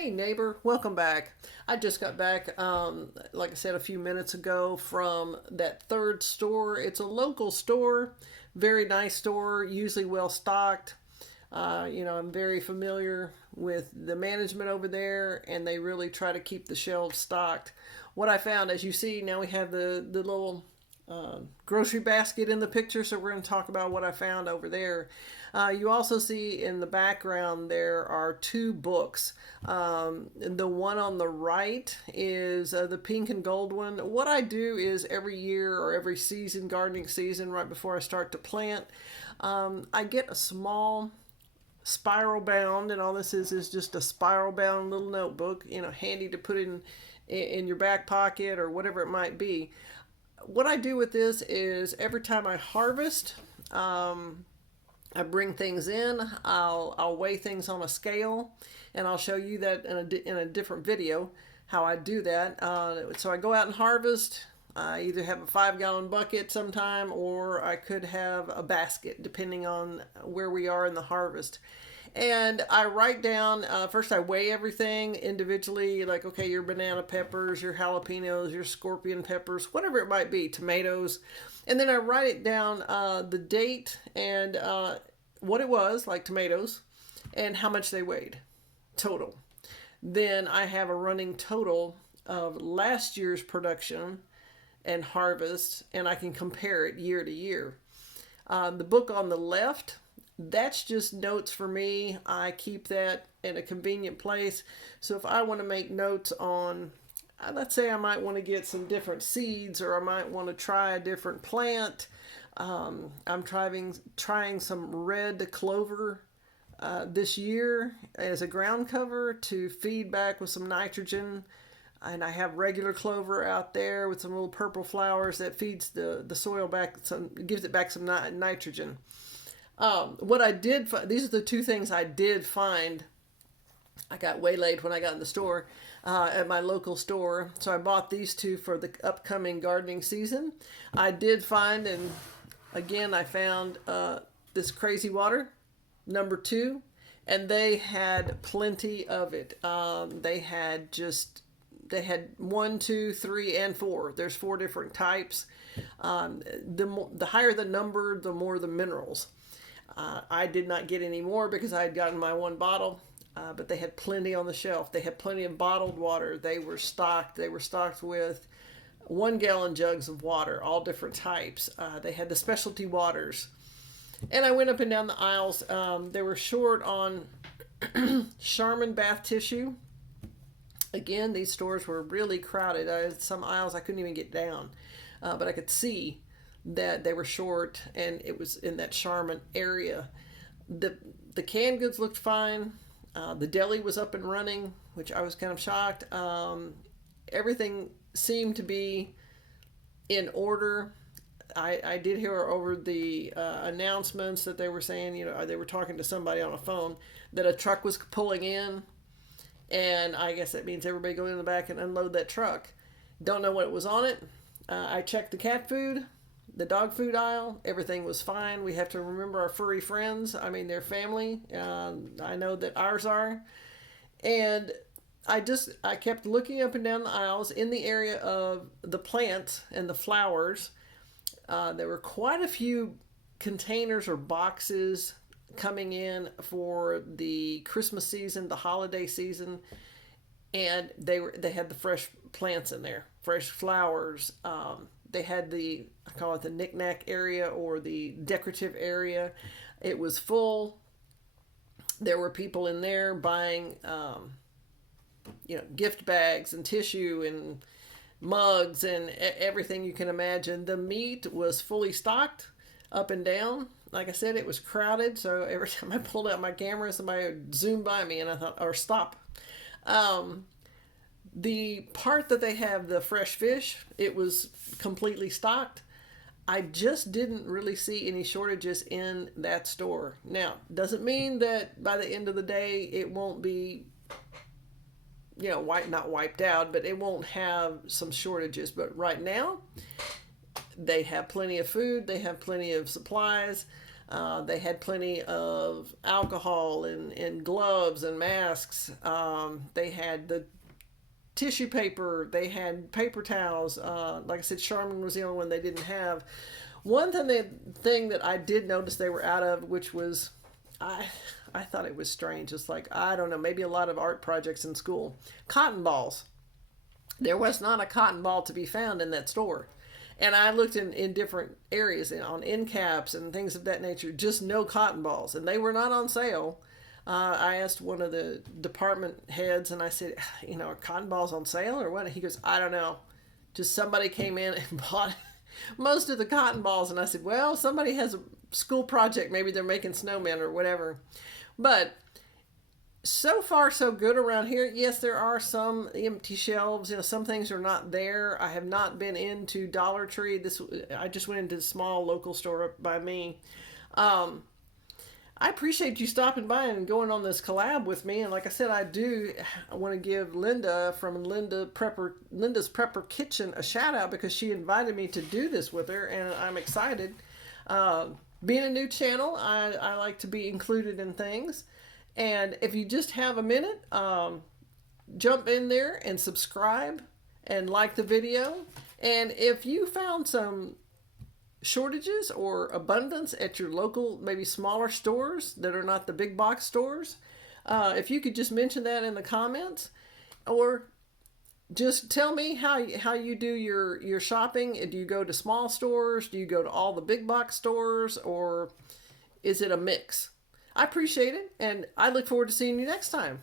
Hey neighbor, welcome back. I just got back, like I said a few minutes ago, from that third store. It's a local store, very nice store, usually well stocked. I'm very familiar with the management over there, and they really try to keep the shelves stocked. What I found, as you see, now we have the little grocery basket in the picture, so we're going to talk about what I found over there. You also see in the background there are two books. The one on the right is the pink and gold one. What I do is every year or every season, gardening season, right before I start to plant, I get a small spiral bound, and all this is just a spiral bound little notebook, handy to put in your back pocket or whatever it might be. What I do with this is every time I harvest, I bring things in. I'll weigh things on a scale, and I'll show you that in a different video how I do that. So I go out and harvest. I either have a 5 gallon bucket sometime, or I could have a basket depending on where we are in the harvest. And I write down, first I weigh everything individually, like, okay, your banana peppers, your jalapenos, your scorpion peppers, whatever it might be, tomatoes. And then I write it down, the date and what it was, like tomatoes, and how much they weighed total. Then I have a running total of last year's production and harvest, and I can compare it year to year. The book on the left, that's just notes for me. I keep that in a convenient place. So if I want to make notes on, let's say I might want to get some different seeds, or I might want to try a different plant. I'm trying some red clover this year as a ground cover to feed back with some nitrogen. And I have regular clover out there with some little purple flowers that feeds the soil back, gives it back some nitrogen. What I did find, these are the two things I did find. I got waylaid when I got in the store, at my local store. So I bought these two for the upcoming gardening season. I did find, and again, I found this crazy water, number two, and they had plenty of it. They had one, two, three, and four. There's four different types. The higher the number, the more the minerals. I did not get any more because I had gotten my one bottle, but they had plenty on the shelf. They had plenty of bottled water. They were stocked. They were stocked with 1 gallon jugs of water, all different types. They had the specialty waters. And I went up and down the aisles. They were short on Charmin bath tissue. Again, these stores were really crowded. I had some aisles I couldn't even get down, but I could see that they were short, and it was in that Charmin area. The canned goods looked fine. The deli was up and running, which I was kind of shocked. Everything seemed to be in order. I did hear over the announcements that they were saying, they were talking to somebody on a phone, that a truck was pulling in, and I guess that means everybody go in the back and unload that truck. Don't know what was on it. I checked the cat food, the dog food aisle. Everything was fine. We have to remember our furry friends. I mean, they're family. I know that ours are. And I kept looking up and down the aisles in the area of the plants and the flowers. There were quite a few containers or boxes coming in for the Christmas season, the holiday season, and they had the fresh plants in there, fresh flowers. They had I call it the knickknack area, or the decorative area. It was full. There were people in there buying, gift bags and tissue and mugs and everything you can imagine. The meat was fully stocked up and down. Like I said, it was crowded, so every time I pulled out my camera, somebody would zoom by me, and I thought, or stop. The part that they have the fresh fish, it was completely stocked. I just didn't really see any shortages in that store. Now, doesn't mean that by the end of the day it won't be, not wiped out, but it won't have some shortages. But right now, they have plenty of food. They have plenty of supplies. They had plenty of alcohol and gloves and masks. They had the tissue paper. They had paper towels. Like I said, Charmin was the only one they didn't have. One thing that I did notice they were out of, which was I I thought it was strange. It's like, I don't know, maybe a lot of art projects in school. Cotton balls. There was not a cotton ball to be found in that store. And I looked in different areas on end caps and things of that nature, just no cotton balls. And they were not on sale. I asked one of the department heads and I said, are cotton balls on sale or what? He goes, I don't know. Just somebody came in and bought most of the cotton balls. And I said, well, somebody has a school project. Maybe they're making snowmen or whatever. But so far so good around here. Yes, there are some empty shelves. Some things are not there. I have not been into Dollar Tree. I just went into a small local store up by me. I appreciate you stopping by and going on this collab with me. And like I said, I want to give Linda from Linda's Prepper Kitchen a shout out because she invited me to do this with her, and I'm excited. Being a new channel, I like to be included in things. And if you just have a minute, jump in there and subscribe and like the video. And if you found some shortages or abundance at your local, maybe smaller stores that are not the big box stores, if you could just mention that in the comments, or just tell me how you do your shopping. Do you go to small stores? Do you go to all the big box stores? Or is it a mix? I appreciate it, and I look forward to seeing you next time.